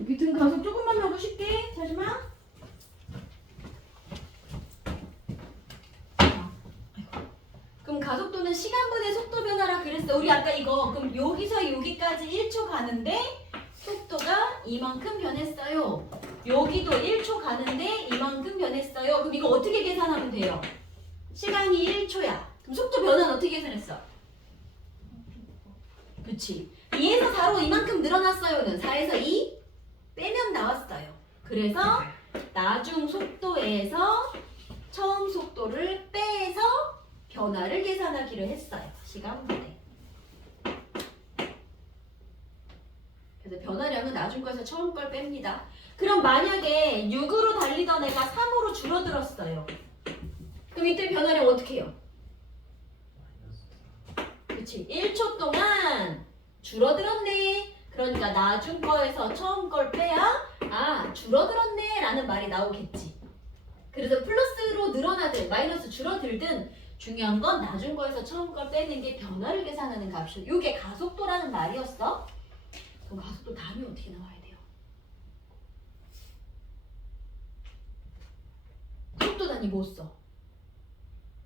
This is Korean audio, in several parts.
여기 등 가속 조금만 넣어줄게. 잠시만. 그럼 가속도는 시간분의 속도 변화라 그랬어. 우리 아까 이거 그럼 여기서 여기까지 1초 가는데 속도가 이만큼 변했어요. 여기도 1초 가는데 이만큼 변했어요. 그럼 이거 어떻게 계산하면 돼요? 시간이 1초야. 그럼 속도 변화는 어떻게 계산했어? 그치. 2에서 4로 이만큼 늘어났어요는 4에서 2 빼면 나왔어요. 그래서 나중 속도에서 처음 속도를 빼서 변화를 계산하기로 했어요. 시간분에. 그래서 변화량은 나중 거에서 처음 걸 뺍니다. 그럼 만약에 6으로 달리던 애가 3으로 줄어들었어요. 그럼 이때 변화량 어떻게 해요? 그치. 1초 동안 줄어들었네. 그러니까 나중 거에서 처음 걸 빼야 줄어들었네 라는 말이 나오겠지. 그래서 플러스로 늘어나든 마이너스 줄어들든 중요한 건 나중 거에서 처음 걸 빼는 게 변화를 계산하는 값이죠. 이게 가속도라는 말이었어. 그럼 가속도 다음에 어떻게 나와야 돼요? 속도 단위 못 써.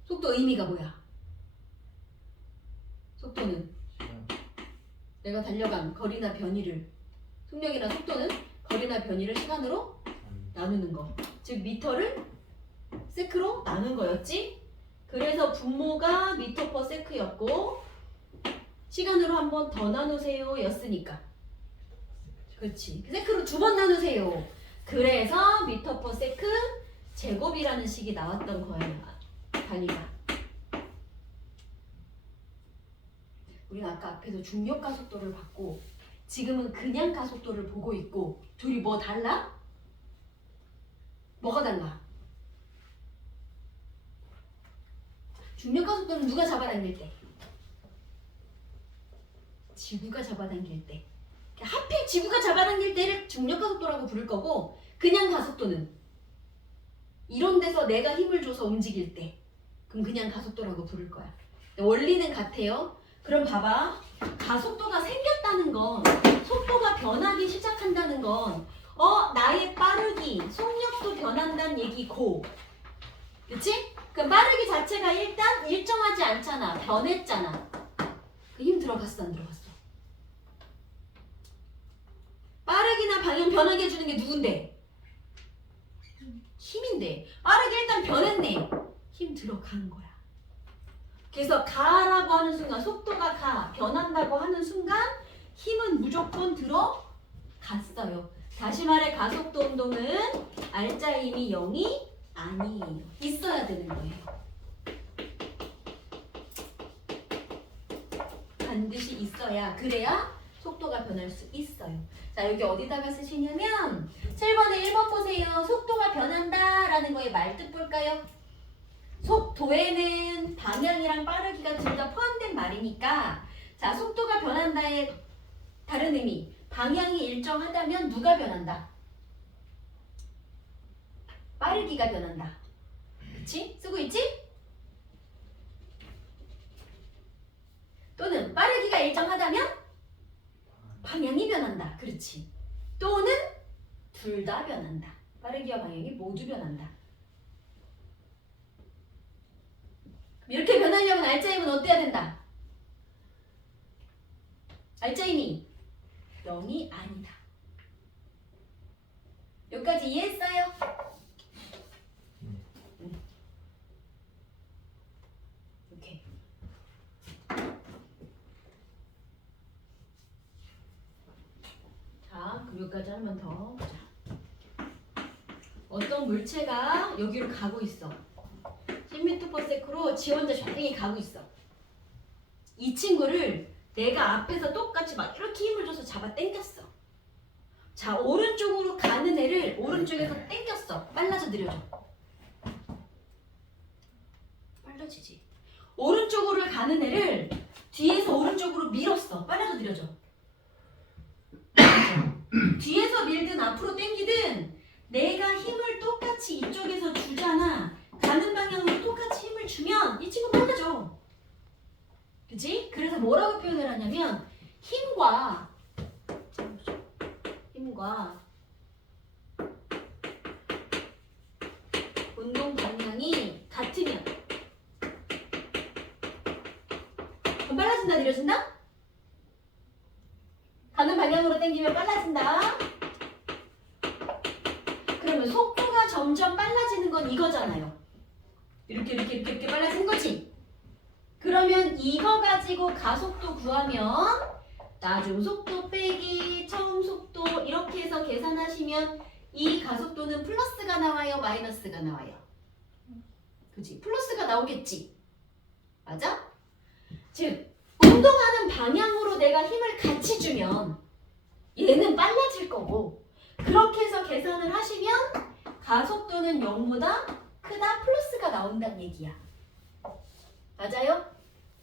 속도 의미가 뭐야? 속도는 내가 달려간 거리나 변이를, 속력이나 속도는 거리나 변이를 시간으로 나누는 거. 즉 미터를 세크로 나눈 거였지? 그래서 분모가 미터 퍼 세크였고 시간으로 한 번 더 나누세요 였으니까. 그렇지. 세크로 2번 나누세요. 그래서 미터 퍼 세크 제곱이라는 식이 나왔던 거예요. 단위가. 우리가 아까 앞에서 중력 가속도를 봤고 지금은 그냥 가속도를 보고 있고 둘이 뭐 달라? 뭐가 달라? 중력 가속도는 누가 잡아당길 때? 지구가 잡아당길 때. 하필 지구가 잡아당길 때를 중력 가속도라고 부를 거고 그냥 가속도는 이런 데서 내가 힘을 줘서 움직일 때 그럼 그냥 가속도라고 부를 거야. 원리는 같아요. 그럼 봐봐. 가속도가 생겼다는 건 속도가 변하기 시작한다는 건 나의 빠르기, 속력도 변한다는 얘기고 그치? 그 빠르기 자체가 일단 일정하지 않잖아. 변했잖아. 그 힘 들어갔어 안 들어갔어? 빠르기나 방향 변하게 해주는 게 누군데? 힘인데. 빠르게 일단 변했네. 힘 들어간 거야. 그래서 가라고 하는 순간 속도가 가 변한다고 하는 순간 힘은 무조건 들어갔어요. 다시 말해 가속도 운동은 알짜 힘이 0이 아니에요. 있어야 되는 거예요. 반드시 있어야 그래야 속도가 변할 수 있어요. 자 여기 어디다가 쓰시냐면 7번에 1번 보세요. 속도가 변한다 라는 거의 말뜻 볼까요? 속도에는 방향이랑 빠르기가 둘 다 포함된 말이니까 자 속도가 변한다의 다른 의미 방향이 일정하다면 누가 변한다? 빠르기가 변한다. 그치? 쓰고 있지? 또는 빠르기가 일정하다면 방향이 변한다. 그렇지. 또는 둘 다 변한다. 빠르기와 방향이 모두 변한다. 이렇게 변하려면 알짜 힘은 어때야 된다? 알짜 힘이 0이 아니다. 여기까지 이해했어요? 오케이. 자, 그럼 여기까지 한 번 더 보자. 어떤 물체가 여기로 가고 있어. 10m/s로 지 혼자 조용히 가고 있어. 이 친구를 내가 앞에서 똑같이 막 이렇게 힘을 줘서 잡아 당겼어. 자, 오른쪽으로 가는 애를 오른쪽에서 당겼어. 빨라져 느려져. 빨라지지. 오른쪽으로 가는 애를 뒤에서 오른쪽으로 밀었어. 빨라져 느려져. 뒤에서 밀든 앞으로 당기든 내가 힘을 똑같이 이쪽에서 주잖아. 가는 방향으로 똑같이 힘을 주면 이 친구 빨라져. 그치? 그래서 뭐라고 표현을 하냐면 힘과 방향과 운동 방향이 같으면 그럼 빨라진다 느려진다? 가는 방향으로 당기면 빨라진다. 그러면 속도가 점점 빨라지는 건 이거잖아요. 이렇게 빨라진 거지. 그러면 이거 가지고 가속도 구하면 나중 속도 빼기 처음 속도 이렇게 해서 계산하시면 이 가속도는 플러스가 나와요, 마이너스가 나와요? 그치? 플러스가 나오겠지. 맞아? 즉 운동하는 방향으로 내가 힘을 같이 주면 얘는 빨라질 거고, 그렇게 해서 계산을 하시면 가속도는 0보다 크다, 플러스가 나온다는 얘기야. 맞아요?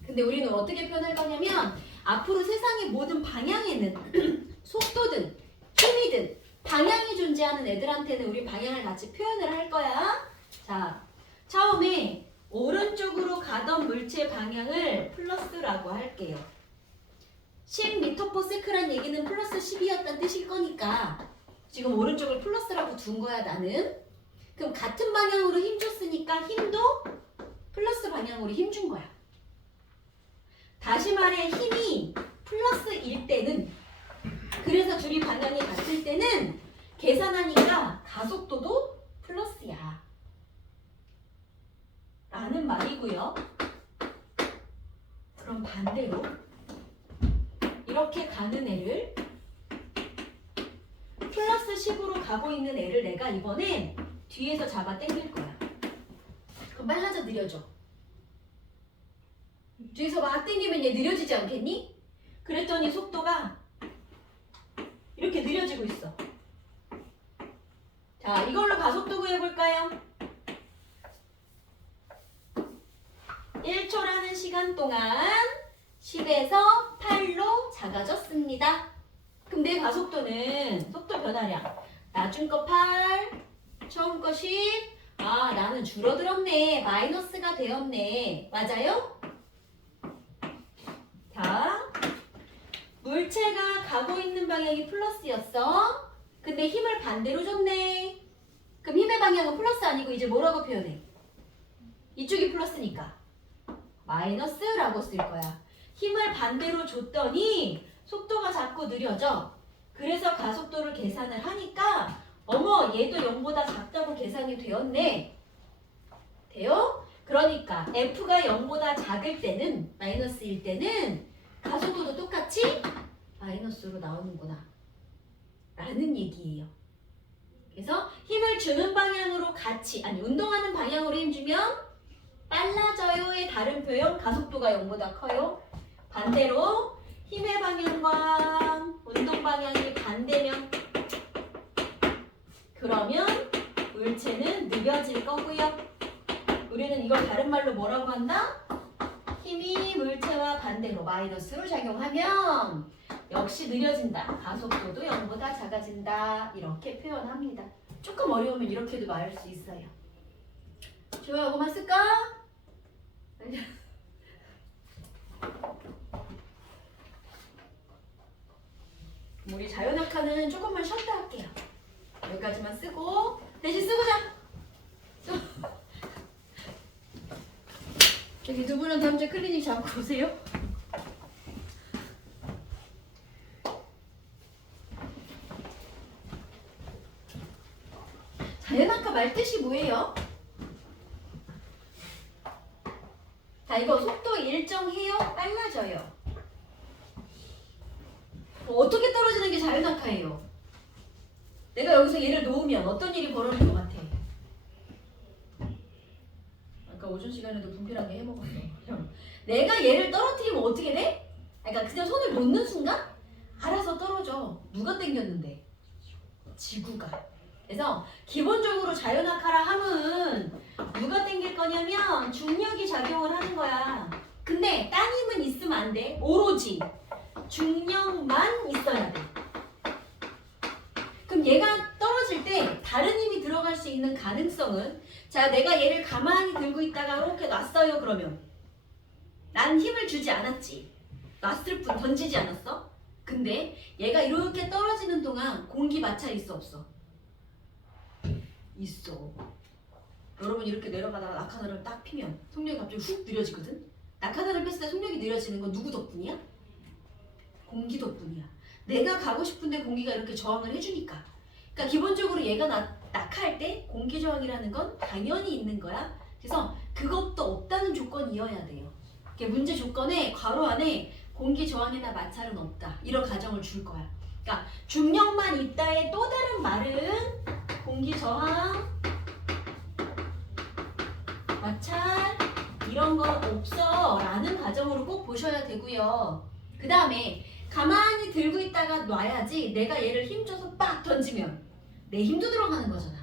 근데 우리는 어떻게 표현할 거냐면 앞으로 세상의 모든 방향에는 속도든 힘이든 방향이 존재하는 애들한테는 우리 방향을 같이 표현을 할 거야. 자, 처음에 오른쪽으로 가던 물체 방향을 플러스라고 할게요. 10m/s란 얘기는 플러스 10이었다는 뜻일 거니까 지금 오른쪽을 플러스라고 둔 거야, 나는. 그럼 같은 방향으로 힘 줬으니까 힘도 플러스 방향으로 힘 준 거야. 다시 말해 힘이 플러스일 때는, 그래서 둘이 방향이 같을 때는 계산하니까 가속도도 플러스야 라는 말이고요. 그럼 반대로 이렇게 가는 애를 플러스 10으로 가고 있는 애를 내가 이번엔 뒤에서 잡아 당길 거야. 그럼 빨라져 느려져? 뒤에서 막 당기면 얘 느려지지 않겠니? 그랬더니 속도가 이렇게 느려지고 있어. 자, 이걸로 가속도 구해볼까요? 1초라는 시간 동안 10에서 8로 작아졌습니다. 그럼 내 가속도는 속도 변화량 나중 거 8, 처음 거 10. 아, 나는 줄어들었네. 마이너스가 되었네. 맞아요? 자, 물체가 가고 있는 방향이 플러스였어. 근데 힘을 반대로 줬네. 그럼 힘의 방향은 플러스 아니고 이제 뭐라고 표현해? 이쪽이 플러스니까 마이너스라고 쓸 거야. 힘을 반대로 줬더니 속도가 자꾸 느려져. 그래서 가속도를 계산을 하니까 어머, 얘도 0보다 작다고 계산이 되었네. 돼요? 그러니까 F가 0보다 작을 때는, 마이너스일 때는 가속도도 똑같이 마이너스로 나오는구나 라는 얘기예요. 그래서 힘을 주는 방향으로 같이, 아니 운동하는 방향으로 힘주면 빨라져요의 다른 표현, 가속도가 0보다 커요. 반대로 힘의 방향과 운동 방향이 반대면, 그러면 물체는 느려질 거고요. 우리는 이걸 다른 말로 뭐라고 한다? 힘이 물체와 반대로 마이너스로 작용하면 역시 느려진다. 가속도도 0보다 작아진다. 이렇게 표현합니다. 조금 어려우면 이렇게도 말할 수 있어요. 좋아요. 그만 쓸까? 우리 자연학과는 조금만 쉬었다 할게요. 여기까지만 쓰고 대신 쓰고 자. 저기 두 분은 다음 주에 클리닉 잡고 오세요. 자연학과 말 뜻이 뭐예요? 자, 이거 속도 일정해요? 빨라져요? 어떻게 떨어지는 게 자연학과예요? 내가 여기서 얘를 놓으면 어떤 일이 벌어질 것 같아? 아까 오전 시간에도 분필하게 해먹었어. 내가 얘를 떨어뜨리면 어떻게 돼? 그러니까 그냥 손을 놓는 순간 알아서 떨어져. 누가 당겼는데? 지구가. 그래서 기본적으로 자연학하라 함은 누가 당길 거냐면 중력이 작용을 하는 거야. 근데 딴 힘은 있으면 안 돼. 오로지 중력만 있어야 돼. 그럼 얘가 떨어질 때 다른 힘이 들어갈 수 있는 가능성은, 자, 내가 얘를 가만히 들고 있다가 이렇게 놨어요. 그러면 난 힘을 주지 않았지. 놨을 뿐, 던지지 않았어. 근데 근데 얘가 이렇게 떨어지는 동안 공기 마찰 있어 없어? 있어. 여러분 이렇게 내려가다가 낙하산을 딱 피면 속력이 갑자기 훅 느려지거든? 낙하산을 폈을 때 속력이 느려지는 건 누구 덕분이야? 공기 덕분이야. 내가 가고 싶은데 공기가 이렇게 저항을 해주니까. 그러니까 기본적으로 얘가 낙하할 때 공기 저항이라는 건 당연히 있는 거야. 그래서 그것도 없다는 조건이어야 돼요. 문제 조건에 괄호 안에 공기 저항이나 마찰은 없다. 이런 가정을 줄 거야. 그러니까 중력만 있다의 또 다른 말은 공기 저항, 마찰 이런 건 없어 라는 가정으로 꼭 보셔야 되고요. 그 다음에 가만히 들고 있다가 놔야지 내가 얘를 힘줘서 빡 던지면 내 힘도 들어가는 거잖아.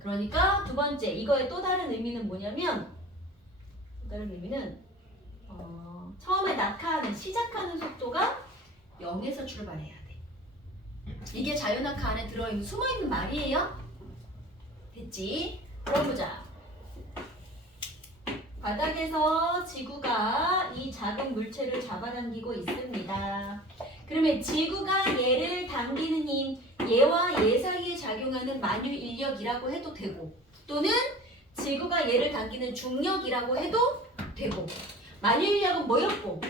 그러니까 두 번째 이거의 또 다른 의미는 뭐냐면 또 다른 의미는 처음에 낙하하는 시작하는 속도가 0에서 출발해야 돼. 이게 자유낙하 안에 들어있는 숨어있는 말이에요. 됐지? 그럼 보자. 바닥에서 지구가 이 작은 물체를 잡아당기고 있습니다. 그러면 지구가 얘를 당기는 힘, 얘와 얘 사이에 작용하는 만유 인력이라고 해도 되고 또는 지구가 얘를 당기는 중력이라고 해도 되고 만유 인력은 뭐였고?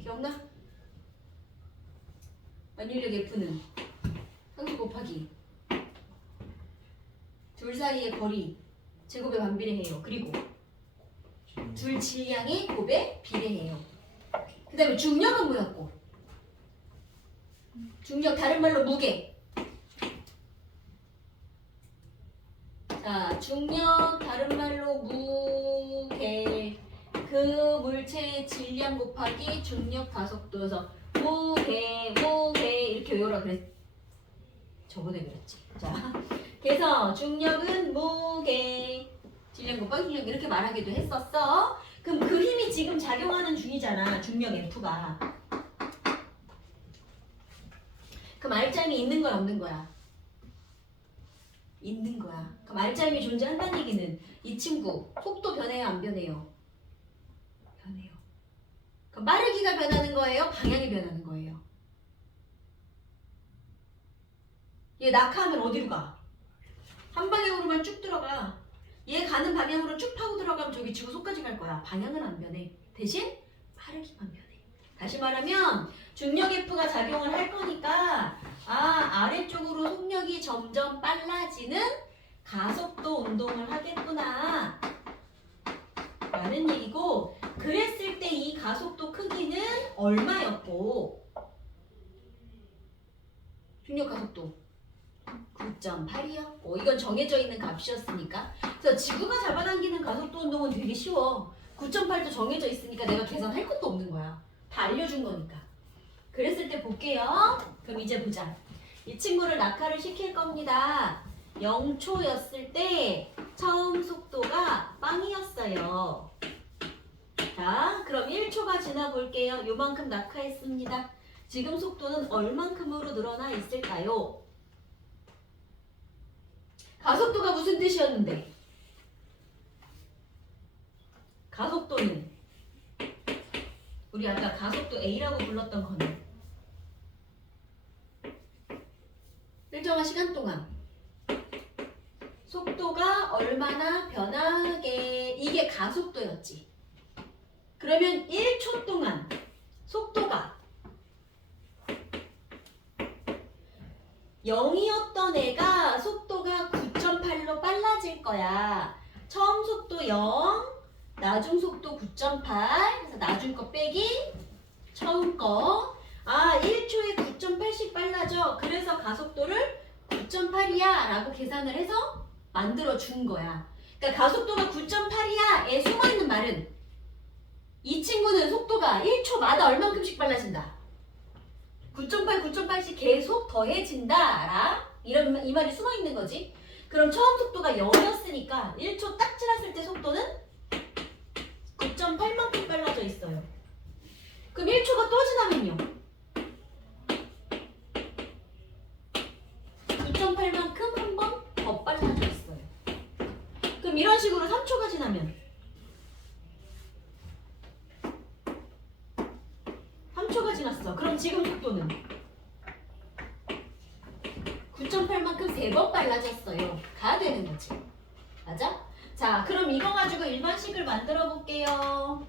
기억나? 만유 인력 F는 상수 곱하기 둘 사이의 거리 제곱에 반비례해요. 그리고 둘 질량의 곱에 비례해요. 그 다음에 중력은 뭐였고? 중력 다른 말로 무게. 자, 중력 다른 말로 무게. 그 물체의 질량 곱하기 중력 가속도여서 무게 이렇게 외우라 그랬. 저번에 그랬지. 자, 그래서 중력은 무게. 질량 곱하기 중력 이렇게 말하기도 했었어. 그럼 그 힘이 지금 작용하는 중이잖아. 중력 F가. 그럼 알짜임이 있는 거야 없는 거야? 있는 거야. 그럼 알짜임이 존재한다는 얘기는 이 친구 속도 변해요 안 변해요? 변해요. 그럼 빠르기가 변하는 거예요? 방향이 변하는 거예요? 얘 낙하하면 어디로 가? 한 방향으로만 쭉 들어가. 얘 가는 방향으로 쭉 파고 들어가면 저기 지구 속까지 갈 거야. 방향은 안 변해. 대신 빠르기만 변해. 다시 말하면 중력 F가 작용을 할 거니까 아래쪽으로 속력이 점점 빨라지는 가속도 운동을 하겠구나 라는 얘기고 그랬을 때 이 가속도 크기는 얼마였고 중력 가속도 9.8이었고 이건 정해져 있는 값이었으니까 그래서 지구가 잡아당기는 가속도 운동은 되게 쉬워. 9.8도 정해져 있으니까 내가 계산할 것도 없는 거야. 다 알려준 거니까. 그랬을 때 볼게요. 그럼 이제 보자. 이 친구를 낙하를 시킬 겁니다. 0초였을 때 처음 속도가 빵이었어요. 자, 그럼 1초가 지나 볼게요. 요만큼 낙하했습니다. 지금 속도는 얼만큼으로 늘어나 있을까요? 가속도가 무슨 뜻이었는데? 가속도는 우리 아까 가속도 A라고 불렀던 거는 일정한 시간 동안 속도가 얼마나 변하게 이게 가속도였지. 그러면 1초 동안 속도가 0이었던 애가 속도가 9.8로 빨라질 거야. 처음 속도 0, 나중 속도 9.8. 그래서 나중 거 빼기 처음 거. 1초에 9.8씩 빨라져. 그래서 가속도를 9.8이야 라고 계산을 해서 만들어 준 거야. 그러니까 가속도가 9.8이야 에 숨어있는 말은 이 친구는 속도가 1초마다 얼만큼씩 빨라진다. 9.8씩 계속 더해진다. 이 말이 숨어있는 거지. 그럼 처음 속도가 0이었으니까 1초 딱 지났을 때 속도는 9.8만큼 빨라져 있어요. 그럼 1초가 또 지나면요. 9.8만큼 한 번 더 빨라져 있어요. 그럼 이런 식으로 3초가 지나면 3초가 지났어. 그럼 지금 속도는 9.8만큼 3번 빨라졌어요. 가 되는 거지. 맞아? 자, 그럼 이거 가지고 일반식을 만들어 볼게요.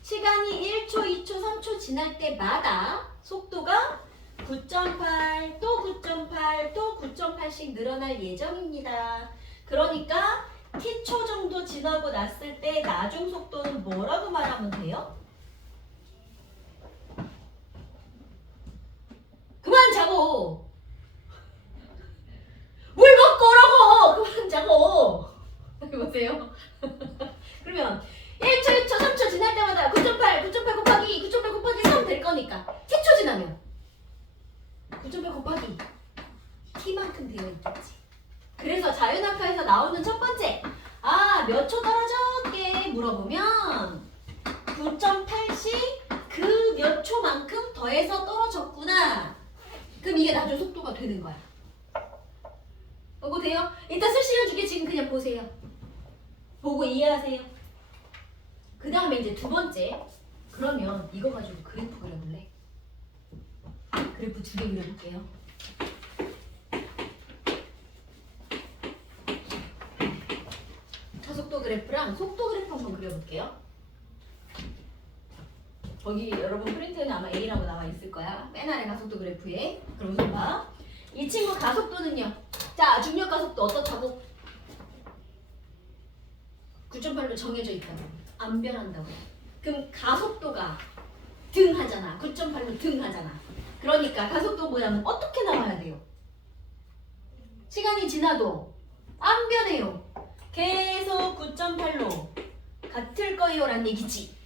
시간이 1초, 2초, 3초 지날 때마다 속도가 9.8, 또 9.8, 또 9.8씩 늘어날 예정입니다. 그러니까 t초 정도 지나고 났을 때 나중 속도는 뭐라고 말하면 돼요? 그만 자고! 물 먹고 오라고! 그만 자고! 여기 보세요. 그러면 1초, 2초, 3초 지날 때마다 9.8, 9.8 곱하기 9.8 곱하기 3 될 거니까 t초 지나면 9.8 곱하기 t만큼 되어 있겠지. 그래서 자연학파에서 나오는 첫 번째, 몇 초 떨어졌게 물어보면 9.8씩 그 몇 초만큼 더해서 떨어졌구나. 그럼 이게 나중 속도가 되는 거야. 보고 돼요? 이따 쓸 시간 주게 지금 그냥 보세요. 보고 이해하세요. 그 다음에 이제 두 번째, 그러면 이거 가지고 그래프 그려볼래? 그래프 2개 그려볼게요. 가속도 그래프랑 속도 그래프 한번 그려볼게요. 거기 여러분 프린트에는 아마 A라고 나와 있을 거야. 맨 아래 가속도 그래프에. 그럼 우선 봐. 이 친구 가속도는요. 자, 중력 가속도 어떻다고? 9.8로 정해져 있다고. 안 변한다고. 그럼 가속도가 등 하잖아. 9.8로 등 하잖아. 그러니까 가속도 뭐냐면 어떻게 나와야 돼요? 시간이 지나도 안 변해요. 계속 9.8로 같을 거예요 라는 얘기지.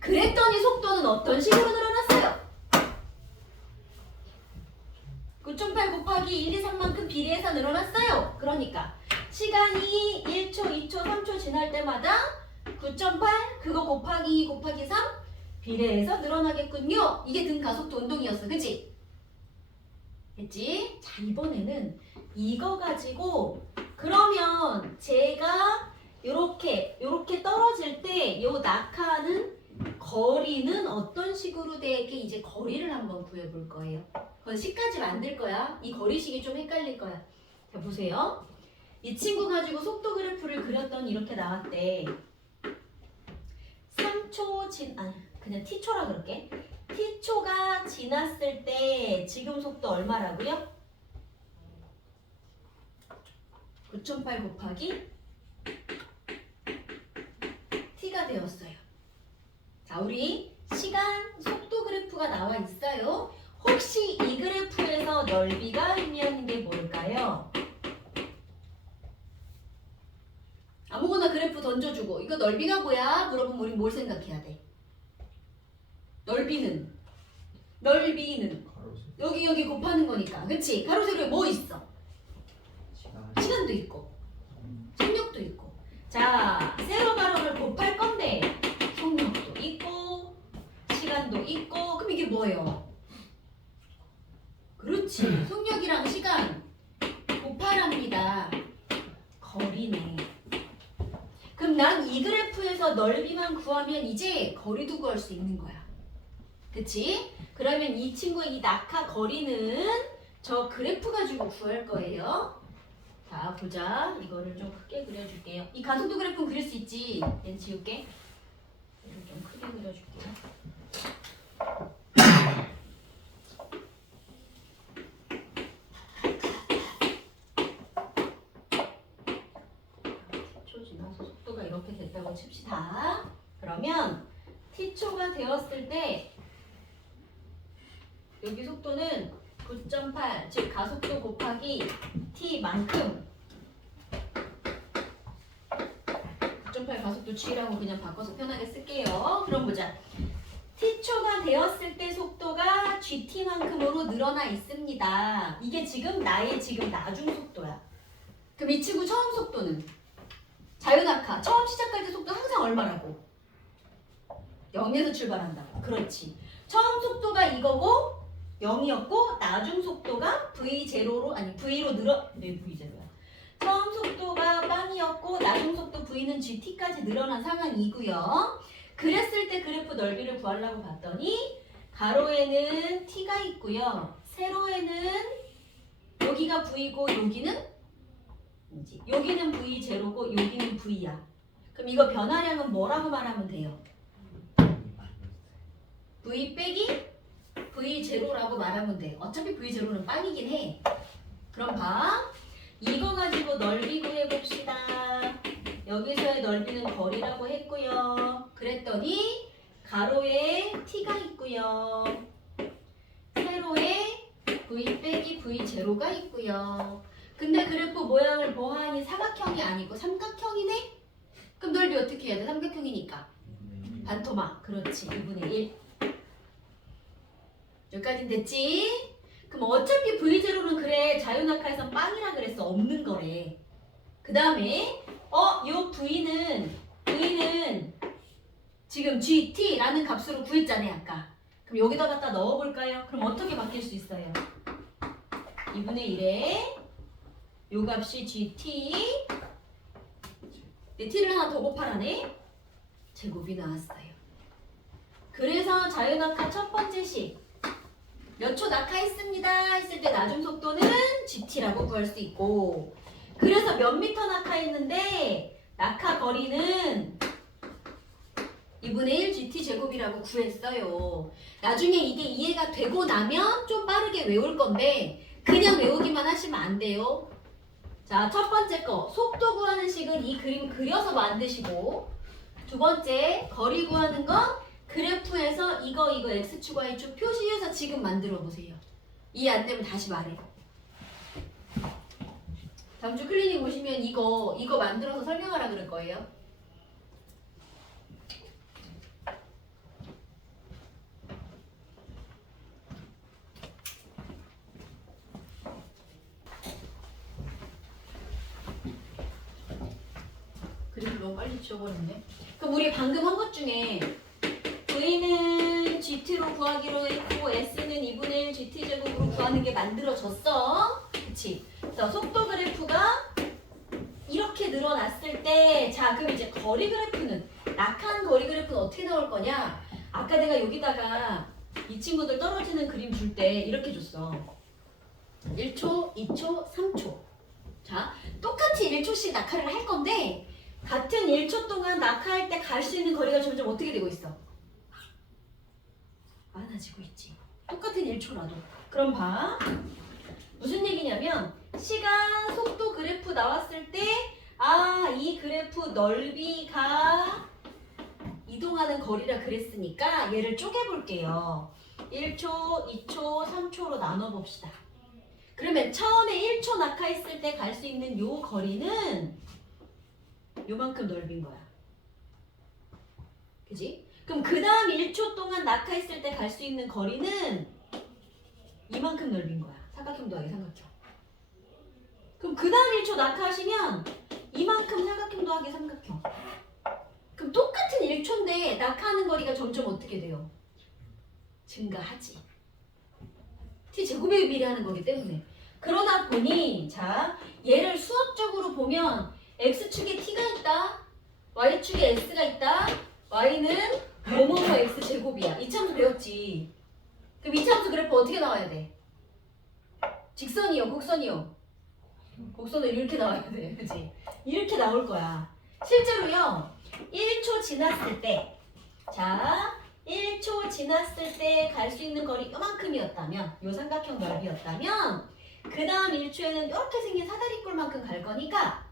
그랬더니 속도는 어떤 식으로 늘어났어요? 9.8 곱하기 1, 2, 3만큼 비례해서 늘어났어요. 그러니까 시간이 1초, 2초, 3초 지날 때마다 9.8 그거 곱하기 2 곱하기 3 비례해서 늘어나겠군요. 이게 등 가속도 운동이었어. 그치? 됐지? 자, 이번에는 이거 가지고 그러면 제가 요렇게 떨어질 때 요 낙하하는 거리는 어떤 식으로 되게 이제 거리를 한번 구해볼 거예요. 그건 식까지 만들 거야. 이 거리식이 좀 헷갈릴 거야. 자, 보세요. 이 친구 가지고 속도 그래프를 그렸더니 이렇게 나왔대. 3초 그냥 t초라 그럴게. t초가 지났을 때 지금 속도 얼마라고요? 9.8 곱하기 t가 되었어요. 자, 우리 시간 속도 그래프가 나와 있어요. 혹시 이 그래프에서 넓이가 의미하는 게 뭘까요? 아무거나 그래프 던져주고 이거 넓이가 뭐야? 물어보면 우리 뭘 생각해야 돼? 넓이는 여기 곱하는 거니까. 그치? 가로 세로에 뭐 있어? 시간도 있고 속력도 있고. 자, 세로 가로를 곱할 건데 속력도 있고 시간도 있고. 그럼 이게 뭐예요? 그렇지. 속력이랑 시간 곱하랍니다. 거리네. 그럼 난 이 그래프에서 넓이만 구하면 이제 거리도 구할 수 있는 거야. 그치? 그러면 이 친구의 이 낙하 거리는 저 그래프 가지고 구할 거예요. 자, 보자. 이거를 좀 크게 그려줄게요. 이 가속도 그래프는 그릴 수 있지. 얘는 지울게. 이걸 좀 크게 그려줄게요. t초 지나서 속도가 이렇게 됐다고 칩시다. 그러면 t초가 되었을 때 여기 속도는 9.8, 즉 가속도 곱하기 t만큼 9.8 가속도 g라고 그냥 바꿔서 편하게 쓸게요. 그럼 보자. t초가 되었을 때 속도가 gt만큼으로 늘어나 있습니다. 이게 지금 나의 지금 나중 속도야. 그럼 이 친구 처음 속도는? 자유낙하 처음 시작할 때 속도 항상 얼마라고? 0에서 출발한다고. 그렇지. 처음 속도가 이거고 0이었고 나중 속도가 V0로 V로 네, V0야. 처음 속도가 빵이었고 나중 속도 V는 GT까지 늘어난 상황이고요. 그랬을 때 그래프 넓이를 구하려고 봤더니 가로에는 t가 있고요. 세로에는 여기가 v고 여기는 뭐지? 여기는 v0고 여기는 v야. 그럼 이거 변화량은 뭐라고 말하면 돼요? v 빼기 v0라고 말하면 돼. 어차피 v0는 빵이긴 해. 그럼 봐. 이거 가지고 넓이 구해봅시다. 여기서의 넓이는 거리라고 했고요. 그랬더니 가로에 t가 있고요. 세로에 v 빼기 v0가 있고요. 근데 그래프 모양을 보아하니 사각형이 아니고 삼각형이네? 그럼 넓이 어떻게 해야 돼? 삼각형이니까. 반토막. 그렇지. 2분의 1. 여기까지는 됐지? 그럼 어차피 v0는 그래 자유낙하에선 빵이라 그랬어. 없는 거래. 그 다음에 요 v는 지금 gt라는 값으로 구했잖아요. 아까. 그럼 여기다 갖다 넣어볼까요? 그럼 어떻게 바뀔 수 있어요? 2분의 1에 요 값이 gt t를 하나 더 곱하라네. 제곱이 나왔어요. 그래서 자유낙하 첫 번째 식 몇 초 낙하했습니다 했을 때 나중 속도는 gt라고 구할 수 있고, 그래서 몇 미터 낙하했는데 낙하 거리는 2분의 1 gt 제곱이라고 구했어요. 나중에 이게 이해가 되고 나면 좀 빠르게 외울 건데 그냥 외우기만 하시면 안 돼요. 자, 첫 번째 거 속도 구하는 식은 이 그림 그려서 만드시고, 두 번째 거리 구하는 건 그래프에서 이거 x축 y축 표시해서 지금 만들어 보세요. 이해 안 되면 다시 말해. 다음 주 클리닉 오시면 이거 만들어서 설명하라 그럴 거예요. 그리고 너무 빨리 지워버렸네. 그럼 우리 방금 한 것 중에 V는 GT로 구하기로 했고 S는 2분의 1 GT제곱으로 구하는 게 만들어졌어. 그치? 그래서 속도 그래프가 이렇게 늘어났을 때, 자 그럼 이제 거리 그래프는, 낙하한 거리 그래프는 어떻게 나올 거냐? 아까 내가 여기다가 이 친구들 떨어지는 그림 줄 때 이렇게 줬어. 1초, 2초, 3초. 자, 똑같이 1초씩 낙하를 할 건데 같은 1초 동안 낙하할 때 갈 수 있는 거리가 점점 어떻게 되고 있어? 많아지고 있지. 똑같은 1초라도. 그럼 봐. 무슨 얘기냐면 시간 속도 그래프 나왔을 때 이 그래프 넓이가 이동하는 거리라 그랬으니까 얘를 쪼개볼게요. 1초, 2초, 3초로 나눠봅시다. 그러면 처음에 1초 낙하했을 때 갈 수 있는 요 거리는 요만큼 넓인 거야. 그지? 그럼 그 다음 1초 동안 낙하했을 때 갈 수 있는 거리는 이만큼 넓인 거야. 사각형 더하기 삼각형. 그럼 그 다음 1초 낙하하시면 이만큼 사각형 더하기 삼각형. 그럼 똑같은 1초인데 낙하하는 거리가 점점 어떻게 돼요? 증가하지. t제곱에 비례하는 거기 때문에. 그러다 보니 자 얘를 수학적으로 보면 x축에 t가 있다, y축에 s가 있다, y는 뭐뭐뭐 x제곱이야. 이차함수 배웠지. 그럼 이차함수 그래프 어떻게 나와야 돼? 직선이요? 곡선이요? 곡선은 이렇게 나와야 돼. 그치? 이렇게 나올 거야. 실제로요 1초 지났을 때, 자 1초 지났을 때 갈 수 있는 거리 요만큼이었다면, 요 삼각형 넓이였다면 그 다음 1초에는 이렇게 생긴 사다리꼴만큼 갈 거니까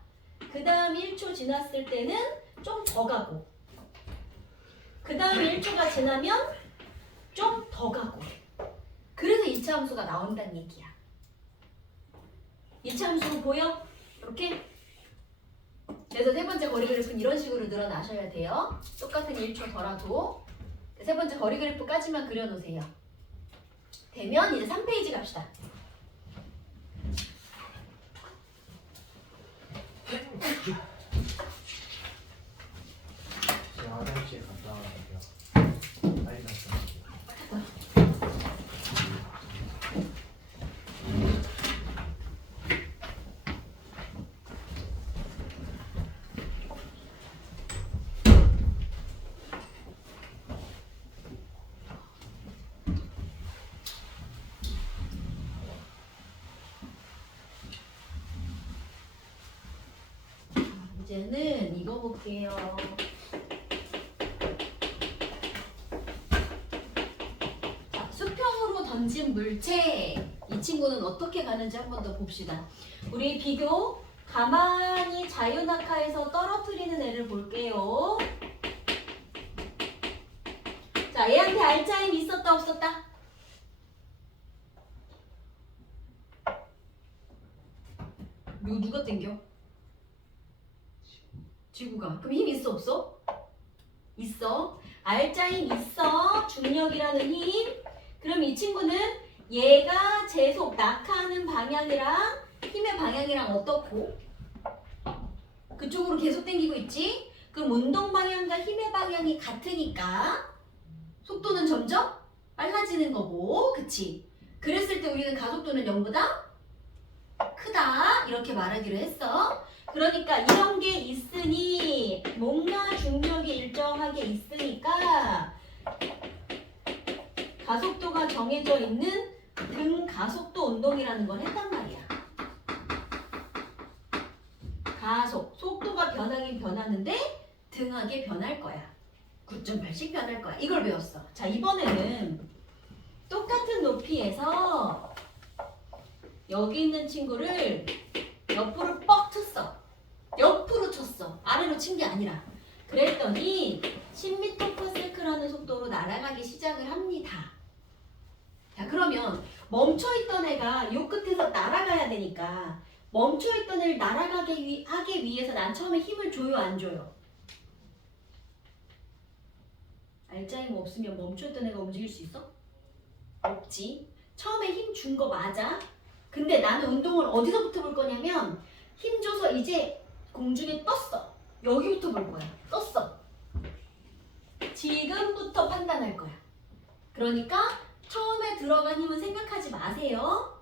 그 다음 1초 지났을 때는 좀 더 가고, 그 다음 1초가 지나면 좀 더 가고. 그래서 2차 함수가 나온다는 얘기야. 2차 함수 보여? 이렇게? 그래서 세 번째 거리 그래프는 이런 식으로 늘어나셔야 돼요. 똑같은 1초 더라도. 세 번째 거리 그래프까지만 그려놓으세요. 되면 이제 3페이지 갑시다. 제가 화장실 갔다 와요. 빨리 갔다 올게요. 이제는 이거 볼게요. 자, 수평으로 던진 물체. 이 친구는 어떻게 가는지 한 번 더 봅시다. 우리 비교 가만히 자유낙하에서 떨어뜨리는 애를 볼게요. 자, 얘한테 알짜임 있었다 없었다? 누가 땡겨? 지구가. 그럼 힘 있어 없어? 있어. 알짜임 있어. 중력이라는 힘. 그럼 이 친구는 얘가 제속 낙하하는 방향이랑 힘의 방향이랑 어떻고? 그쪽으로 계속 당기고 있지? 그럼 운동 방향과 힘의 방향이 같으니까 속도는 점점 빨라지는 거고, 그치? 그랬을 때 우리는 가속도는 0보다 크다 이렇게 말하기로 했어. 그러니까 이런 게 있으니 뭔가 중력이 일정하게 있으니까 가속도가 정해져 있는 등 가속도 운동이라는 걸 했단 말이야. 가속, 속도가 변하긴 변하는데 등하게 변할 거야. 9.8씩 변할 거야. 이걸 배웠어. 자, 이번에는 똑같은 높이에서 여기 있는 친구를 옆으로 뻑 쳤어. 옆으로 쳤어. 아래로 친 게 아니라. 그랬더니 10m/s라는 속도로 날아가기 시작을 합니다. 자, 그러면 멈춰있던 애가 요 끝에서 날아가야 되니까 멈춰있던 애를 날아가게 하기 위해서 난 처음에 힘을 줘요, 안 줘요? 알짜임 없으면 멈춰있던 애가 움직일 수 있어? 없지. 처음에 힘 준 거 맞아. 근데 나는 운동을 어디서부터 볼 거냐면 힘 줘서 이제 공중에 떴어. 여기부터 볼 거야. 떴어. 지금부터 판단할 거야. 그러니까 처음에 들어간 힘은 생각하지 마세요.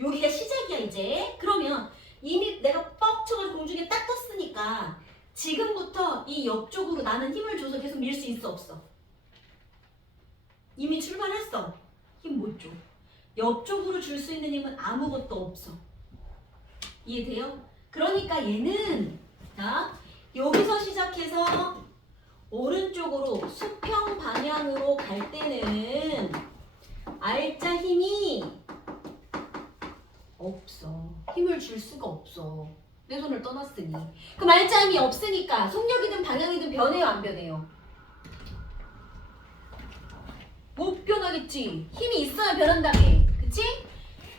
여기가 시작이야 이제. 그러면 이미 내가 뻑 쳐가지고 공중에 딱 떴으니까 지금부터 이 옆쪽으로 나는 힘을 줘서 계속 밀 수 있어 없어? 이미 출발했어. 힘 못 줘. 옆쪽으로 줄 수 있는 힘은 아무것도 없어. 이해돼요? 그러니까 얘는 자, 여기서 시작해서 오른쪽으로 수평 방향으로 갈 때는 알짜 힘이 없어. 힘을 줄 수가 없어. 내 손을 떠났으니. 그럼 알짜 힘이 없으니까 속력이든 방향이든 변해요, 안 변해요? 못 변하겠지. 힘이 있어야 변한다며. 그치?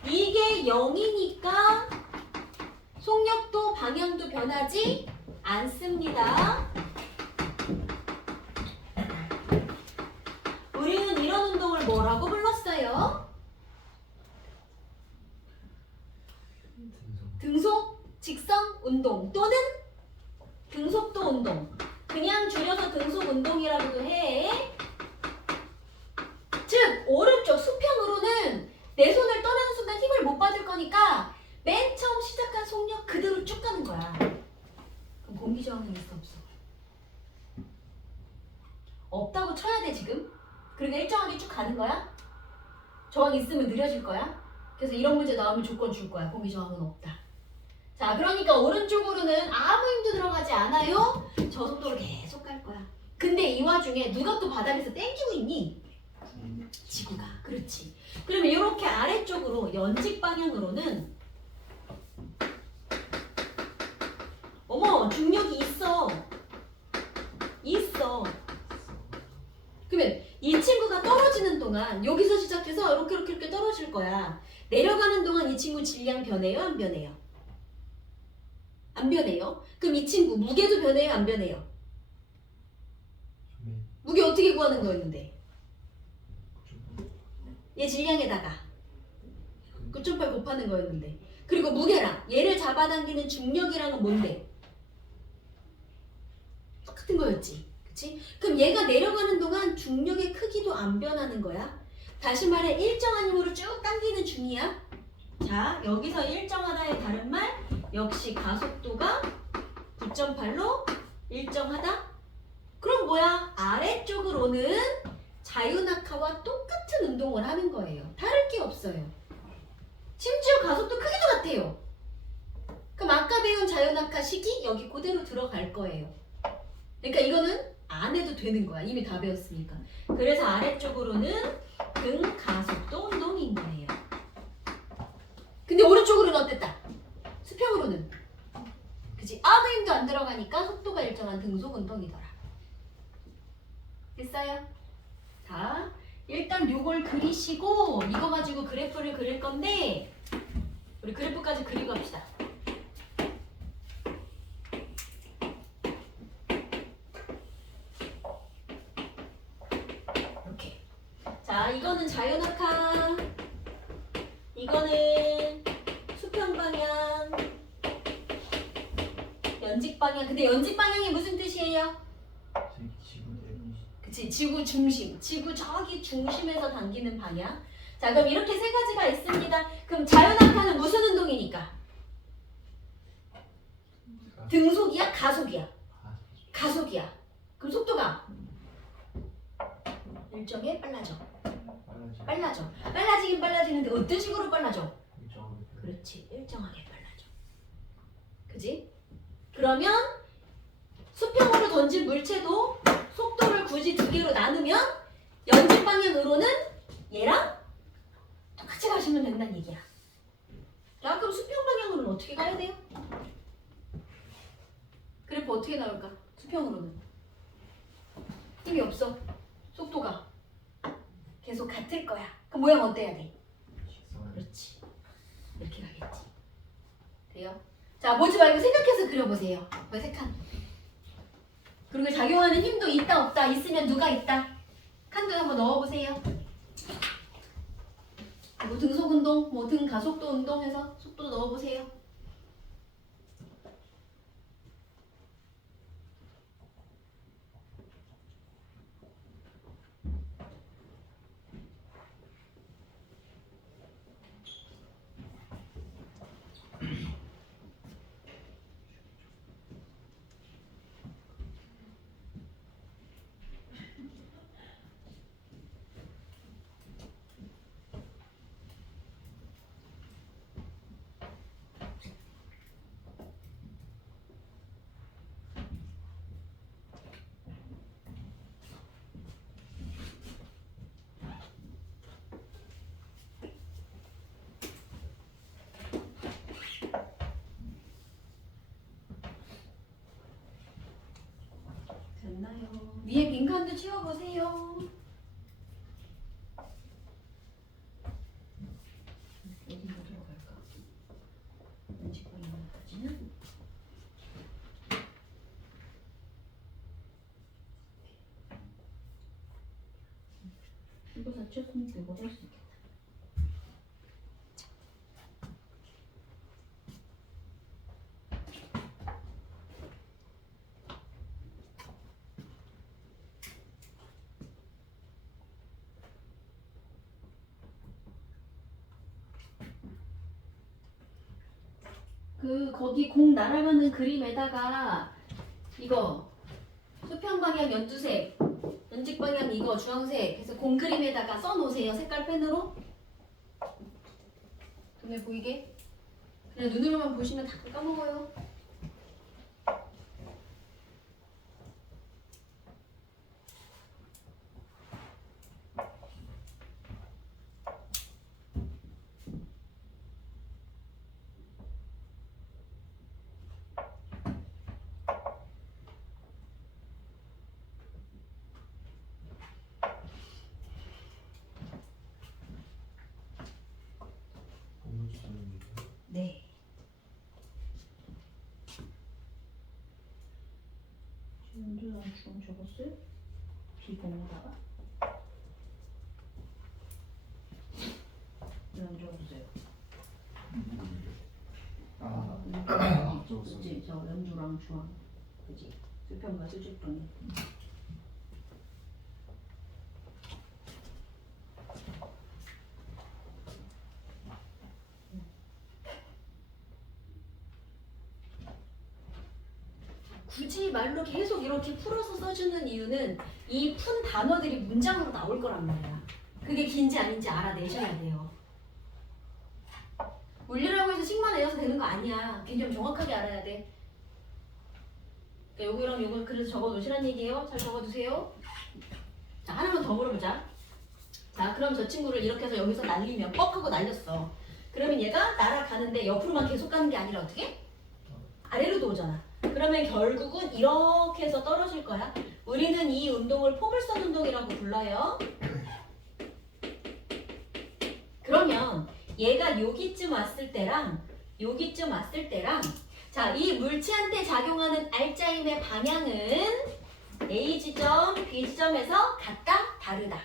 이게 0이니까 속력도 방향도 변하지 않습니다. 우리는 이런 운동을 뭐라고 불렀어요? 등속 직선 운동 또는 등속도 운동. 그냥 줄여서 등속 운동이라고도 해. 즉 오른쪽 수평으로는 내 손을 떠나는 순간 힘을 못 받을 거니까 맨 처음 시작한 속력 그대로 쭉 가는 거야. 그럼 공기 저항은 있어 없어? 없다고 쳐야 돼 지금. 그러니까 일정하게 쭉 가는 거야. 저항 있으면 느려질 거야. 그래서 이런 문제 나오면 조건 줄 거야. 공기 저항은 없다. 자, 그러니까 오른쪽으로는 아무 힘도 들어가지 않아요. 저 속도로 계속 갈 거야. 근데 이 와중에 누가 또 바닥에서 땡기고 있니? 지구가. 그렇지. 그러면 이렇게 아래쪽으로 연직 방향으로는 어머, 중력이 있어. 있어. 그러면 이 친구가 떨어지는 동안 여기서 시작해서 이렇게 떨어질 거야. 내려가는 동안 이 친구 질량 변해요? 안 변해요? 안 변해요? 그럼 이 친구 무게도 변해요? 안 변해요? 무게 어떻게 구하는 거였는데? 얘 질량에다가 9.8 곱하는 거였는데. 그리고 무게랑 얘를 잡아당기는 중력이랑은 뭔데? 똑같은 거였지. 그치? 그럼 얘가 내려가는 동안 중력의 크기도 안 변하는 거야. 다시 말해 일정한 힘으로 쭉 당기는 중이야. 자, 여기서 일정하다의 다른 말 역시 가속도가 9.8로 일정하다? 그럼 뭐야? 아래쪽으로는 자유낙하와 똑같은 운동을 하는 거예요. 다를 게 없어요. 심지어 가속도 크기도 같아요. 그럼 그럼 아까 배운 자연학화 식이 여기 그대로 들어갈 거예요. 그러니까 이거는 안 해도 되는 거야. 이미 다 배웠으니까. 그래서 아래쪽으로는 등 가속도 운동인 거예요. 근데 오른쪽으로는 어땠다? 수평으로는. 그치? 아무 힘도 안 들어가니까 속도가 일정한 등속 운동이더라. 됐어요? 자, 일단 요걸 그리시고 이거 가지고 그래프를 그릴 건데 우리 그래프까지 그리고 합시다. 이렇게. 자, 이거는 자연학화, 이거는 수평 방향, 연직 방향. 근데 연직 방향이 무슨 뜻이에요? 지구 대분. 그치, 지구 중심, 지구 저기 중심에서 당기는 방향. 자, 그럼 이렇게 세 가지가 있습니다. 그럼 자연학화는 무슨 운동이니까? 등속이야? 가속이야? 가속이야. 그럼 속도가 일정에 빨라져. 빨라지긴 빨라지는데 어떤 식으로 빨라져? 그렇지, 일정하게 빨라져. 그지? 그러면 수평으로 던진 물체도 속도를 굳이 두 개로 나누면 연직 방향으로는 얘랑 똑같이 가시면 된다는 얘기야. 자, 그럼 수평 방향으로는 어떻게 가야 돼요? 그래프 어떻게 나올까? 수평으로는 힘이 없어. 속도가 계속 같을 거야. 그럼 모양 어때야 돼? 그렇지. 이렇게 가겠지. 돼요? 자, 보지 말고 생각해서 그려보세요. 어색한. 그리고 작용하는 힘도 있다 없다. 있으면 누가 있다? 칸도 한번 넣어보세요. 뭐 등속 운동, 뭐 등 가속도 운동 해서 속도 넣어보세요. 됐나요? 위에 빈칸도 치워보세요. 어디로 들어갈까? 왼쪽 방향까지는 이거 자체는 이거 할 수 있겠다. 거기 공 날아가는 그림에다가 이거 수평 방향 연두색, 연직 방향 이거 주황색 해서 공 그림에다가 써놓으세요. 색깔 펜으로. 눈에 보이게. 그냥 눈으로만 보시면 다 까먹어요. 네. 연두랑 주황 적었어요? 비봉에다가 연 적었어요. 그치? 저 연두랑 주황, 그치? 수평과 수직방이. 굳이 말로 계속 이렇게 풀어서 써주는 이유는 이 푼 단어들이 문장으로 나올 거란 말이야. 그게 긴지 아닌지 알아내셔야 돼요. 올리라고 해서 식만 내어서 되는 거 아니야. 개념 정확하게 알아야 돼. 그러니까 요거랑 요거 그래서 적어 놓으시란 얘기예요. 잘 적어 두세요. 자, 하나만 더 물어보자. 자, 그럼 저 친구를 이렇게 해서 여기서 날리면 뻑 하고 날렸어. 그러면 얘가 날아가는데 옆으로만 계속 가는 게 아니라 어떻게? 아래로도 오잖아. 그러면 결국은 이렇게 해서 떨어질 거야. 우리는 이 운동을 포물선 운동이라고 불러요. 그러면 얘가 여기쯤 왔을 때랑 여기쯤 왔을 때랑 자, 이 물체한테 작용하는 알짜힘의 방향은 A 지점, B 지점에서 같다, 다르다.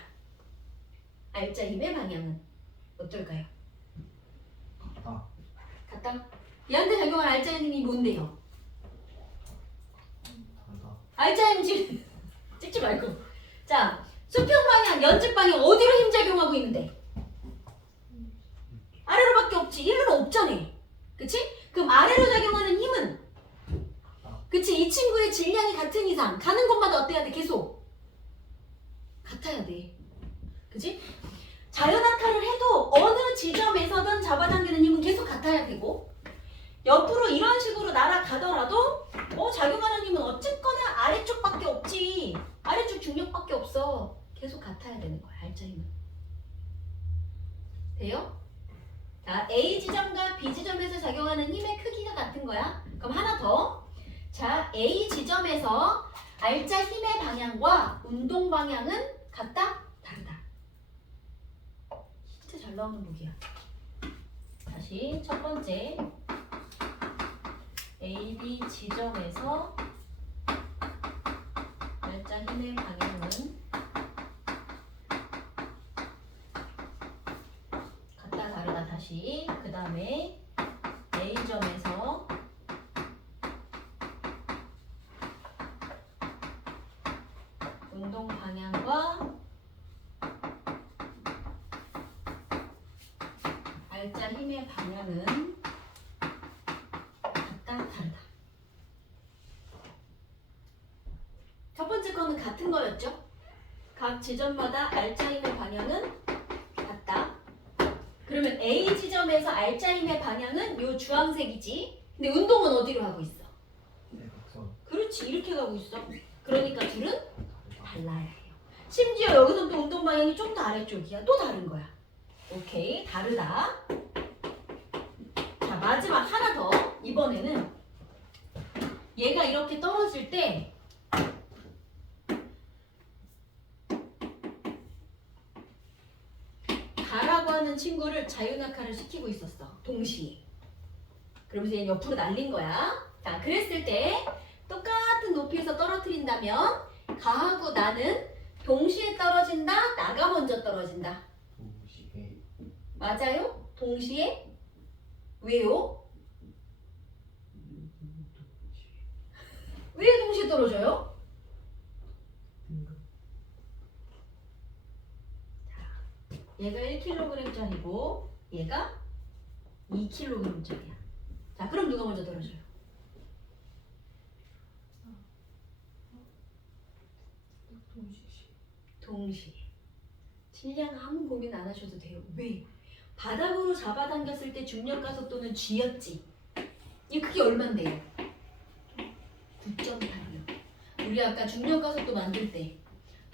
알짜힘의 방향은 어떨까요? 같다. 같다. 얘한테 작용한 알짜힘이 뭔데요? 다르다. 알짜힘 찍지 말고. 자, 수평 방향, 연집 방향 어디로 힘 작용하고 있는데? 아래로밖에 없지. 일로는 없잖아. 그치? 그럼 아래로 작용하는 힘은? 그치? 이 친구의 질량이 같은 이상 가는 곳마다 어때야 돼? 계속 같아야 돼. 그치? 자연낙하를 해도 어느 지점에서든 잡아당기는 힘은 계속 같아야 되고 옆으로 이런 식으로 날아가더라도 작용하는 힘은 어쨌거나 아래쪽밖에 없지. 아래쪽 중력밖에 없어. 계속 같아야 되는 거야. 알짜 힘은. 돼요? 자, A 지점과 B 지점에서 작용하는 힘의 크기가 같은 거야. 그럼 하나 더. 자, A 지점에서 알짜 힘의 방향과 운동 방향은 같다? 다르다. 진짜 잘 나오는 보기야. 다시 첫 번째. A, B 지점에서 알짜 힘의 방향은 같다, 다르다. 다시 그 다음에 A점에서 운동 방향과 알짜 힘의 방향은 같다, 다르다. 첫 번째 거는 같은 거였죠? 각 지점마다 알짜 힘의 방향은 같다. 그러면 A 지점에서 알짜 힘의 방향은 요 주황색이지. 근데 운동은 어디로 하고 있어? 대각선. 그렇지, 이렇게 가고 있어. 그러니까 둘은 달라야 해요. 심지어 여기서 또 운동 방향이 좀 더 아래쪽이야. 또 다른 거야. 오케이, 다르다. 자, 마지막 하나 더. 이번에는 얘가 이렇게 떨어질 때 가라고 하는 친구를 자유낙하를 시키고 있었어. 동시에. 그러면서 얘 옆으로 날린 거야. 자, 그랬을 때 똑같은 높이에서 떨어뜨린다면 가하고 나는 동시에 떨어진다, 나가 먼저 떨어진다. 동시에. 맞아요? 동시에? 왜요? 왜 동시에 떨어져요? 얘가 1kg짜리고 얘가 2kg짜리야. 자, 그럼 누가 먼저 떨어져요? 동시에. 질량 아무 고민 안 하셔도 돼요. 왜? 바닥으로 잡아당겼을 때 중력가속도는 G였지. 이 크기 얼만데요? 9.8이요. 우리 아까 중력가속도 만들 때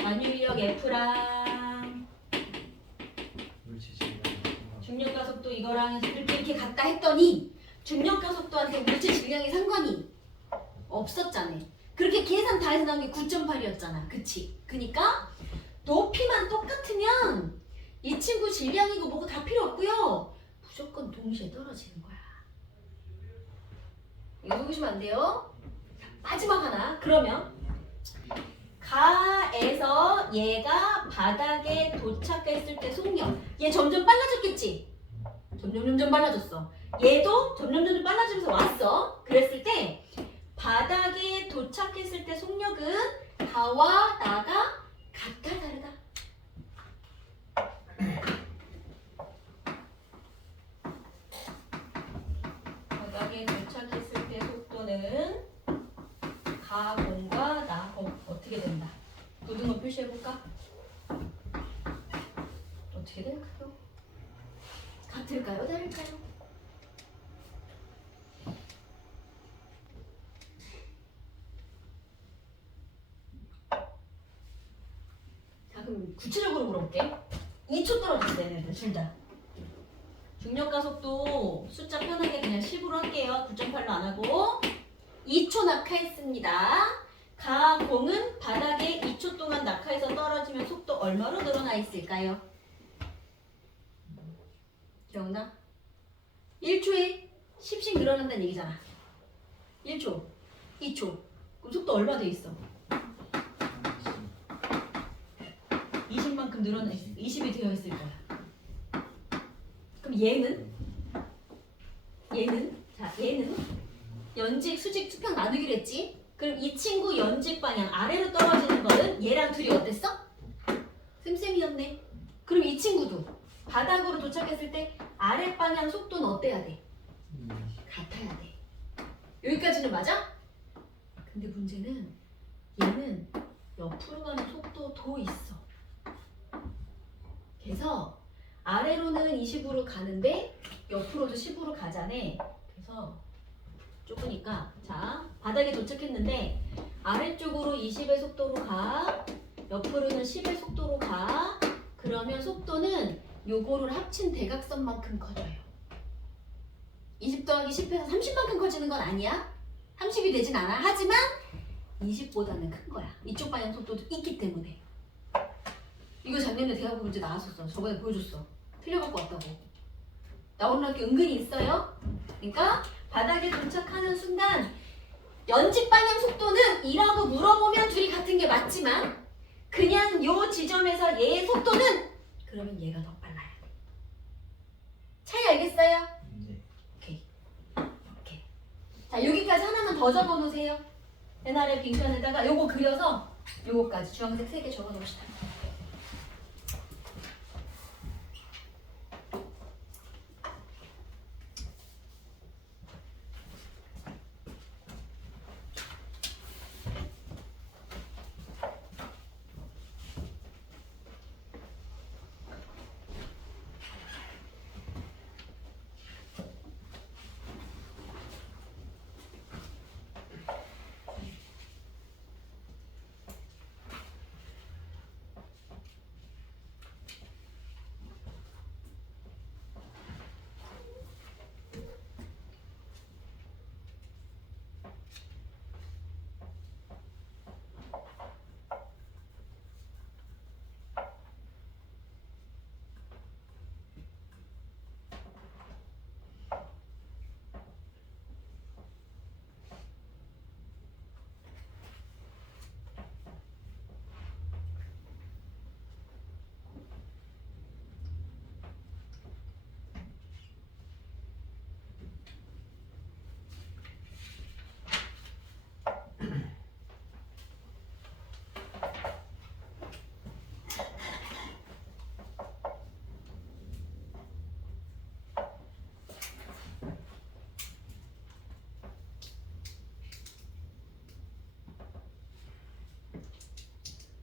만유인력 F랑 물체 질량. 중력가속도 이거랑 해서 이렇게 갔다 했더니 중력가속도한테 물체 질량이 상관이 없었잖아. 그렇게 계산 다 해서 나온 게 9.8이었잖아. 그치? 그니까 높이만 똑같으면 이 친구 질량이고 뭐고 다 필요 없고요. 무조건 동시에 떨어지는 거야. 이거 속으시면 안 돼요. 자, 마지막 하나. 그러면 가에서 얘가 바닥에 도착했을 때 속력. 얘 점점 빨라졌겠지? 점점 빨라졌어. 얘도 점점 빨라지면서 왔어. 그랬을 때 바닥에 도착했을 때 속력은 가와 나가 같다, 다르다? 바닥에 도착했을 때 속도는 가공과 나공 어떻게 된다? 고등어 표시해볼까? 어떻게 될까요? 같을까요? 다를까요? 구체적으로 물어볼게. 2초 떨어졌어 얘네들 둘 다. 중력 가속도 숫자 편하게 그냥 10으로 할게요. 9.8로 안 하고 2초 낙하했습니다. 가공은 바닥에 2초 동안 낙하해서 떨어지면 속도 얼마로 늘어나 있을까요? 기억나? 1초에 10씩 늘어난다는 얘기잖아. 1초, 2초. 그럼 속도 얼마 돼 있어? 20만큼 늘어나 있어. 20이 되어 있을 거야. 그럼 얘는? 자, 얘는 연직, 수직, 수평 나누기로 했지? 그럼 이 친구 연직 방향 아래로 떨어지는 거는 얘랑 둘이 어땠어? 쌤쌤이었네. 그럼 이 친구도 바닥으로 도착했을 때 아래 방향 속도는 어때야 돼? 같아야 돼. 여기까지는 맞아? 근데 문제는 얘는 옆으로 가는 속도도 있어. 그래서 아래로는 20으로 가는데 옆으로도 10으로 가자네. 그래서 좁으니까 자 바닥에 도착했는데 아래쪽으로 20의 속도로 가 옆으로는 10의 속도로 가 그러면 속도는 요거를 합친 대각선만큼 커져요. 20 더하기 10해서 30만큼 커지는 건 아니야. 30이 되진 않아. 하지만 20보다는 큰 거야. 이쪽 방향 속도도 있기 때문에. 이거 작년에 대학 문제 나왔었어. 저번에 보여줬어. 틀려갖고 왔다고. 나오는 학교 은근히 있어요. 그러니까 바닥에 도착하는 순간 연직 방향 속도는 2라고 물어보면 둘이 같은 게 맞지만 그냥 요 지점에서 얘의 속도는 그러면 얘가 더 빨라야 돼. 차이 알겠어요? 네. 오케이. 자 여기까지 하나만 더 적어놓으세요. 옛날에 빙판에다가 요거 그려서 요거까지 주황색 3개 적어놓읍시다.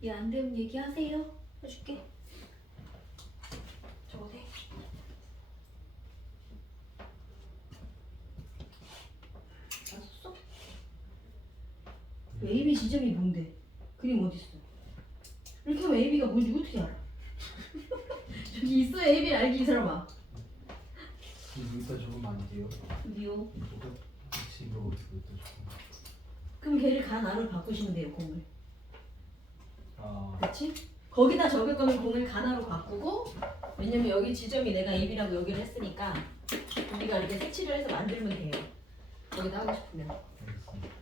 얘 안 되면 얘기하세요. 해줄게. 적어도 돼. 다 썼어? AB 지점이 뭔데? 그림 어딨어? 이렇게 하면 AB가 뭔지 어떻게 알아? 저기 있어 AB를 알기 이 사람아. 여기다 적으면 안 돼요? 어디요? 똑같이 이거 여기다 적으면. 그럼 걔를 간 안으로 바꾸시면 돼요 공을. 아. 그렇지? 거기다 적을 거면 공을 가나로 바꾸고 왜냐면 여기 지점이 내가 AB라고 여기를 했으니까 우리가 이렇게 색칠을 해서 만들면 돼요. 거기다 하고 싶으면. 알겠습니다.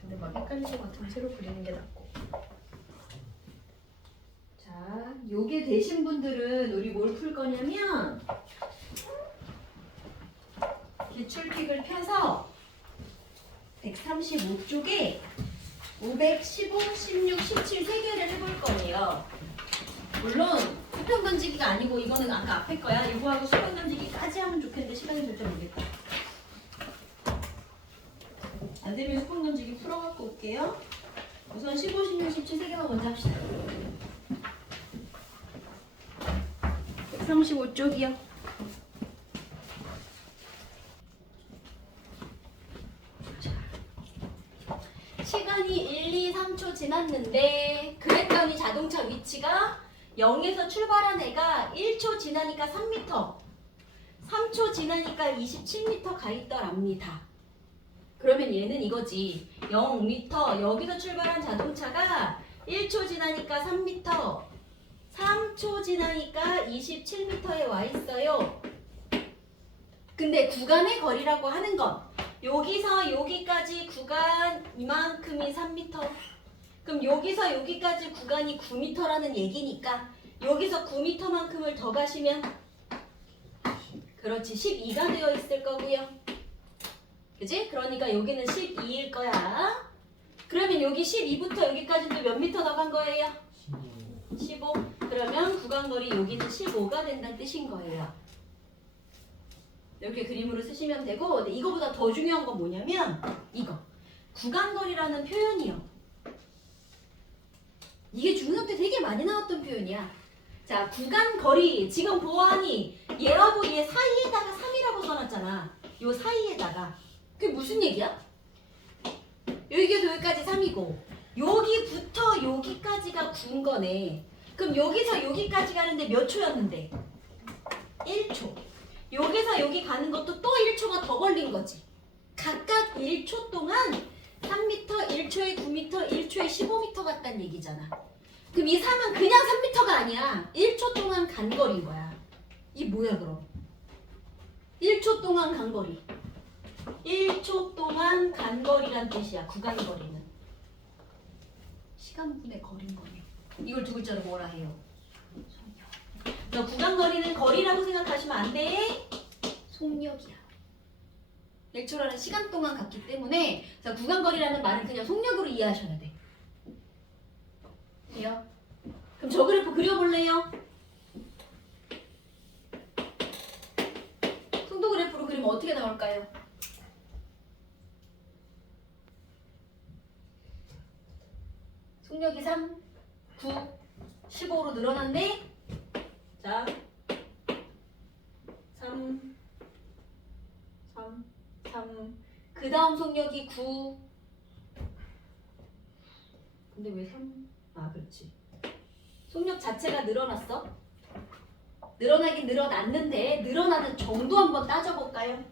근데 막 헷갈릴 것 같으면 새로 그리는 게 낫고. 자, 요게 되신 분들은 우리 뭘 풀 거냐면 기출픽을 펴서 135쪽에 515, 16, 17 세 개를 해볼 거예요. 물론 수평 던지기가 아니고 이거는 아까 앞에 거야. 이거하고 수평 던지기까지 하면 좋겠는데 시간이 될지 모르겠다. 안 되면 수평 던지기 풀어갖고 올게요. 우선 15, 16, 17 세 개만 먼저 합시다. 135쪽이요. 시간이 1, 2, 3 3초 지났는데 그랬더니 자동차 위치가 0에서 출발한 애가 1초 지나니까 3m, 3초 지나니까 27m 가 있더랍니다. 그러면 얘는 이거지. 0m, 여기서 출발한 자동차가 1초 지나니까 3m, 3초 지나니까 27m에 와 있어요. 근데 구간의 거리라고 하는 건 여기서 여기까지 구간 이만큼이 3m, 그럼 여기서 여기까지 구간이 9m라는 얘기니까 여기서 9m만큼을 더 가시면 그렇지 12가 되어 있을 거고요. 그지? 그러니까 여기는 12일 거야. 그러면 여기 12부터 여기까지도 몇 미터 더 간 거예요? 15. 그러면 구간거리 여기는 15가 된다는 뜻인 거예요. 이렇게 그림으로 쓰시면 되고, 근데 이거보다 더 중요한 건 뭐냐면 이거 구간거리라는 표현이요. 이게 중학교 때 되게 많이 나왔던 표현이야. 자, 구간거리 지금 보아하니 얘하고 얘 사이에다가 3이라고 써놨잖아. 요 사이에다가 그게 무슨 얘기야? 여기에서 여기까지 3이고 여기부터 여기까지가 9인 거네. 그럼 여기서 여기까지 가는데 몇 초였는데? 1초. 여기서 여기 가는 것도 또 1초가 더 걸린 거지. 각각 1초 동안 3m, 1초에 9m, 1초에 15m 갔다는 얘기잖아. 그럼 이 3은 그냥 3m가 아니야. 1초 동안 간 거리인 거야. 이 뭐야 그럼? 1초 동안 간 거리. 1초 동안 간 거리란 뜻이야. 구간 거리는. 시간분의 거리인 거예요. 이걸 두 글자로 뭐라 해요? 속력. 구간 거리는 거리라고 생각하시면 안 돼. 속력이야. 1초라는 시간 동안 갔기 때문에 구간 거리라는 말은 그냥 속력으로 이해하셔야 돼. 돼요? 그럼 저 그래프 그려볼래요? 속도 그래프로 그리면 어떻게 나올까요? 속력이 3, 9, 15로 늘어났네? 자, 3, 3, 3. 그 다음 속력이 9. 근데 왜 3? 아, 그렇지. 속력 자체가 늘어났어? 늘어나긴 늘어났는데 늘어나는 정도 한번 따져볼까요?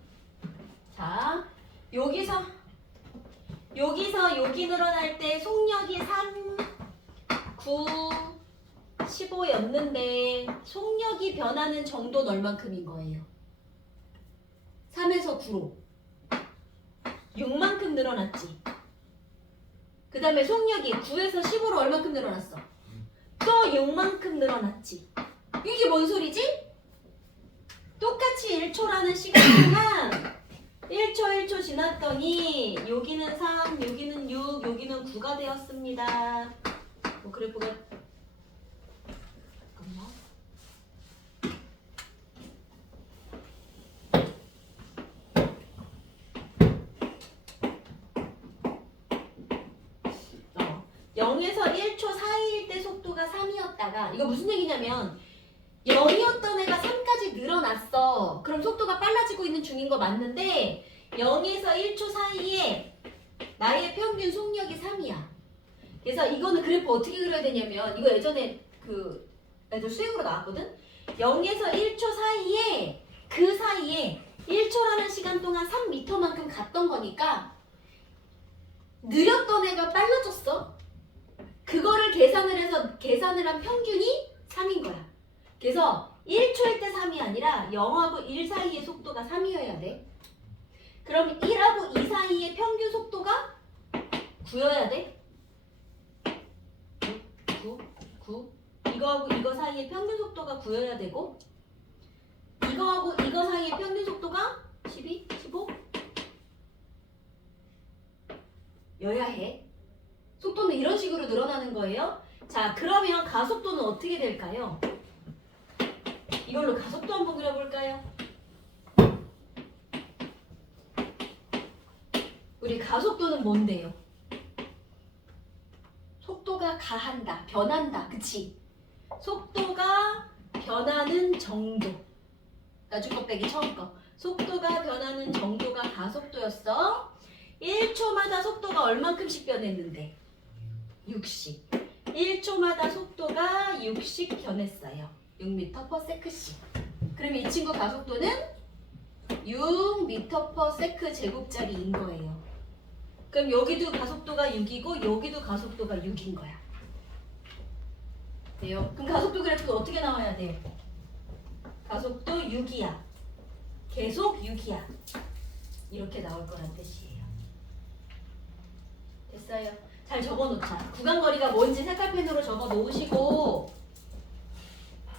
자, 여기서 여기 늘어날 때 속력이 3, 9, 15였는데 속력이 변하는 정도는 얼만큼인 거예요? 3에서 9로 6만큼 늘어났지. 그 다음에 속력이 9에서 15로 얼만큼 늘어났어? 또 6만큼 늘어났지. 이게 뭔 소리지? 똑같이 1초라는 시간 동안 1초 지났더니 여기는 3, 여기는 6, 여기는 9가 되었습니다. 뭐 그래프가 잠깐만. 어, 0에서 1초 사이일 때 속도가 3이었다가 이거 무슨 얘기냐면 0이었던 애가 3까지 늘어났어. 그럼 속도가 빨라지고 있는 중인 거 맞는데 0에서 1초 사이에 나의 평균 속력이 3이야. 그래서 이거는 그래프 어떻게 그려야 되냐면 이거 예전에 그 애들 수행으로 나왔거든. 0에서 1초 사이에 그 사이에 1초라는 시간 동안 3m만큼 갔던 거니까 느렸던 애가 빨라졌어. 그거를 계산을 한 평균이 3인 거야. 그래서 1초일 때 3이 아니라 0하고 1 사이의 속도가 3이어야 돼. 그럼 1하고 2 사이의 평균 속도가 9여야 돼. 9. 이거하고 이거 사이의 평균 속도가 9여야 되고 이거하고 이거 사이의 평균 속도가 12, 15 여야 해. 속도는 이런 식으로 늘어나는 거예요. 자, 그러면 가속도는 어떻게 될까요? 이걸로 가속도 한번 그려볼까요? 우리 가속도는 뭔데요? 속도가 가한다, 변한다, 그치? 속도가 변하는 정도. 나중 거 빼기 처음 거. 속도가 변하는 정도가 가속도였어. 1초마다 속도가 얼만큼씩 변했는데? 60. 1초마다 속도가 60 변했어요. 6m/s씩. 그럼 이 친구 가속도는 6m/s 제곱짜리인 거예요. 그럼 여기도 가속도가 6이고 여기도 가속도가 6인 거야. 돼요? 그럼 가속도 그래프가 어떻게 나와야 돼? 가속도 6이야. 계속 6이야. 이렇게 나올 거란 뜻이에요. 됐어요? 잘 적어놓자. 구간거리가 뭔지 색깔펜으로 적어 놓으시고,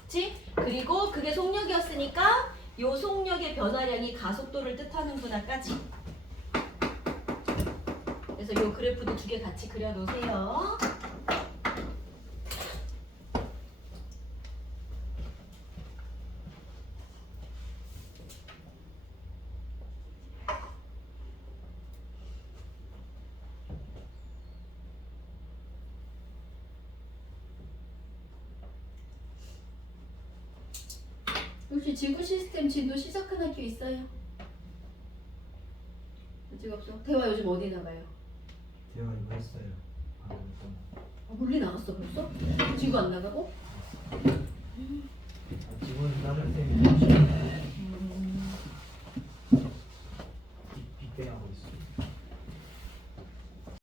그치? 그리고 그게 속력이었으니까 요 속력의 변화량이 가속도를 뜻하는구나까지. 그래서 요 그래프도 두 개 같이 그려놓으세요. 혹시 지구 시스템 진도 시작한 학교 있어요? 아직 없어? 대화 요즘 어디 나가요? 대화 이거 했어요. 아, 물리 나갔어 벌써? 지구 안 나가고?